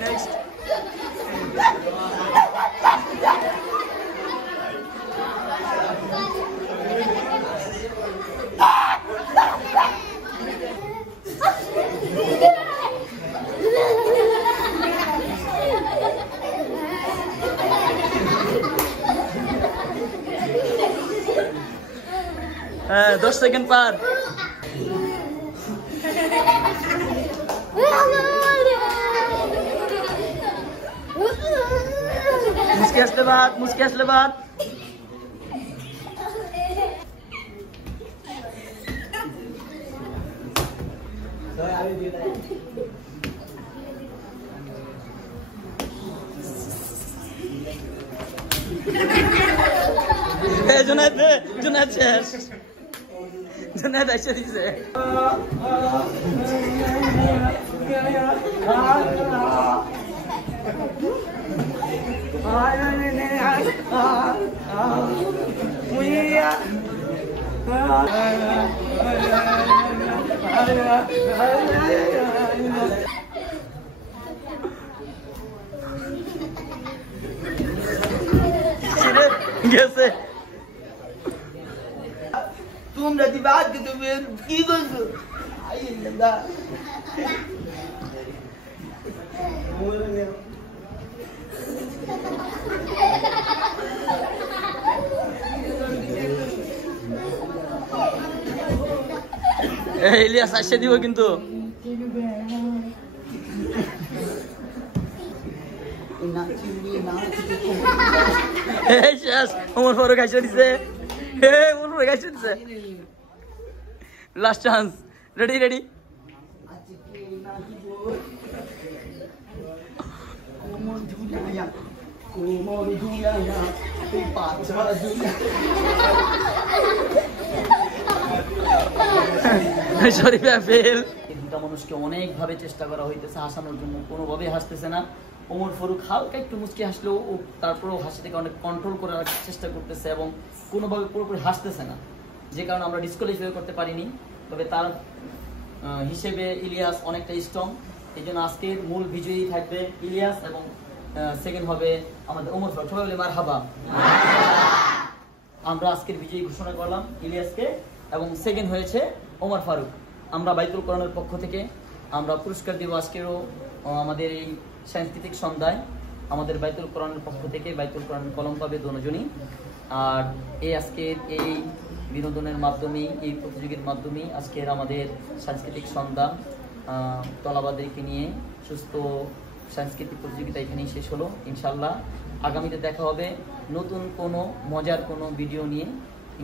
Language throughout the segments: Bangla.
Next. হ্যাঁ 10 সেকেন্ড পার। মুস্কি আসলে বাদ। জুনায়েদ শেষ। জুনায়েদ এসে দিছে। গেছে তোমরা দিবা আজকে তুমি কি করছো ইলিয়াস আসে দিব কিন্তু ওমর ফারুক আসে দিছে। Last chance. রেডি মানুষকে অনেক ভাবে চেষ্টা করা হইতেছে হাসানোর জন্য, কোনোভাবে হাসতেছে না। ওমর ফারুক হালকা একটু মুচকি হাসলেও তারপরেও হাসি থেকে অনেক কন্ট্রোল করার চেষ্টা করতেছে এবং কোনোভাবে পুরোপুরি হাসতেছে না, যে কারণে আমরা ডিসকোয়ালিফাই করতে পারিনি। তবে তার হিসেবে ইলিয়াস অনেকটা স্ট্রং, এই জন্য আজকের মূল বিজয়ী থাকবে ইলিয়াস এবং সেকেন্ড হবে আমাদের ওমর ফারুক। সবাই বলে মারহাবা। আমরা আজকের বিজয়ী ঘোষণা করলাম ইলিয়াসকে এবং সেকেন্ড হয়েছে ওমর ফারুক। আমরা বাইতুল কোরআনের পক্ষ থেকে আমরা পুরস্কার দেব আজকেরও আমাদের এই সাংস্কৃতিক সন্ধ্যায়। আমাদের বাইতুল কোরআনের পক্ষ থেকে বাইতুল কোরআনের কলম পাবে দুজনই। আর আজকের এই বিনোদনের মাধ্যমে, এই প্রতিযোগিতার মাধ্যমে আজকের আমাদের সাংস্কৃতিক সন্ধ্যা তলাবাদেরকে নিয়ে সুস্থ সাংস্কৃতিক প্রতিযোগিতা এখানেই শেষ হলো। ইনশাল্লাহ আগামীতে দেখা হবে নতুন কোনো মজার কোনো ভিডিও নিয়ে।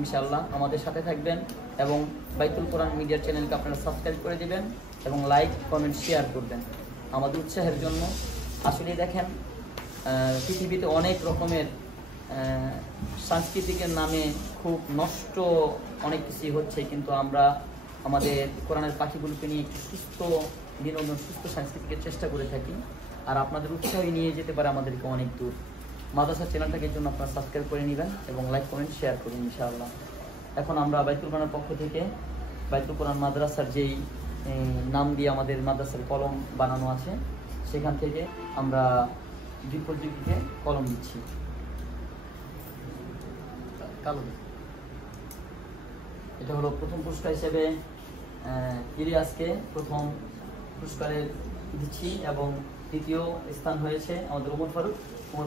ইনশাল্লাহ আমাদের সাথে থাকবেন এবং বাইতুল কোরআন মিডিয়া চ্যানেলকে আপনারা সাবস্ক্রাইব করে দেবেন এবং লাইক কমেন্ট শেয়ার করবেন আমাদের উৎসাহের জন্য। আসলে দেখেন পৃথিবীতে অনেক রকমের সাংস্কৃতিকের নামে খুব নষ্ট অনেক কিছুই হচ্ছে, কিন্তু আমরা আমাদের কোরআনের পাখিগুলোকে নিয়ে একটু সুস্থ বিনোদন, সুস্থ সাংস্কৃতিকের চেষ্টা করে থাকি। আর আপনাদের উৎসাহই নিয়ে যেতে পারে আমাদেরকে অনেক দূর। মাদ্রাসা চ্যানেলটাকে জন্য আপনারা সাবস্ক্রাইব করে নেবেন এবং লাইক কমেন্ট শেয়ার করুন ইনশাআল্লাহ। এখন আমরা বাইতুল কোরআনের পক্ষ থেকে বাইতুল কোরআন মাদ্রাসার যেই নাম দিয়ে আমাদের মাদ্রাসার কলম বানানো আছে, সেখান থেকে আমরা দুই প্রতিযোগীকে কলম দিচ্ছি। এটা হলো প্রথম পুরস্কার হিসেবে ইলিয়াসকে প্রথম পুরস্কারের দিচ্ছি এবং দ্বিতীয় স্থান হয়েছে আমাদের ওমর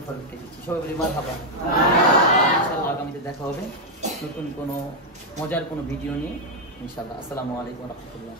ফারুককে দিচ্ছি। সবাই বলি মারহাবা। ইনশাআল্লাহ আগামীতে দেখা হবে নতুন কোনো মজার কোনো ভিডিও নিয়ে ইনশাআল্লাহ। আসসালামু আলাইকুম ওয়া রাহমাতুল্লাহ।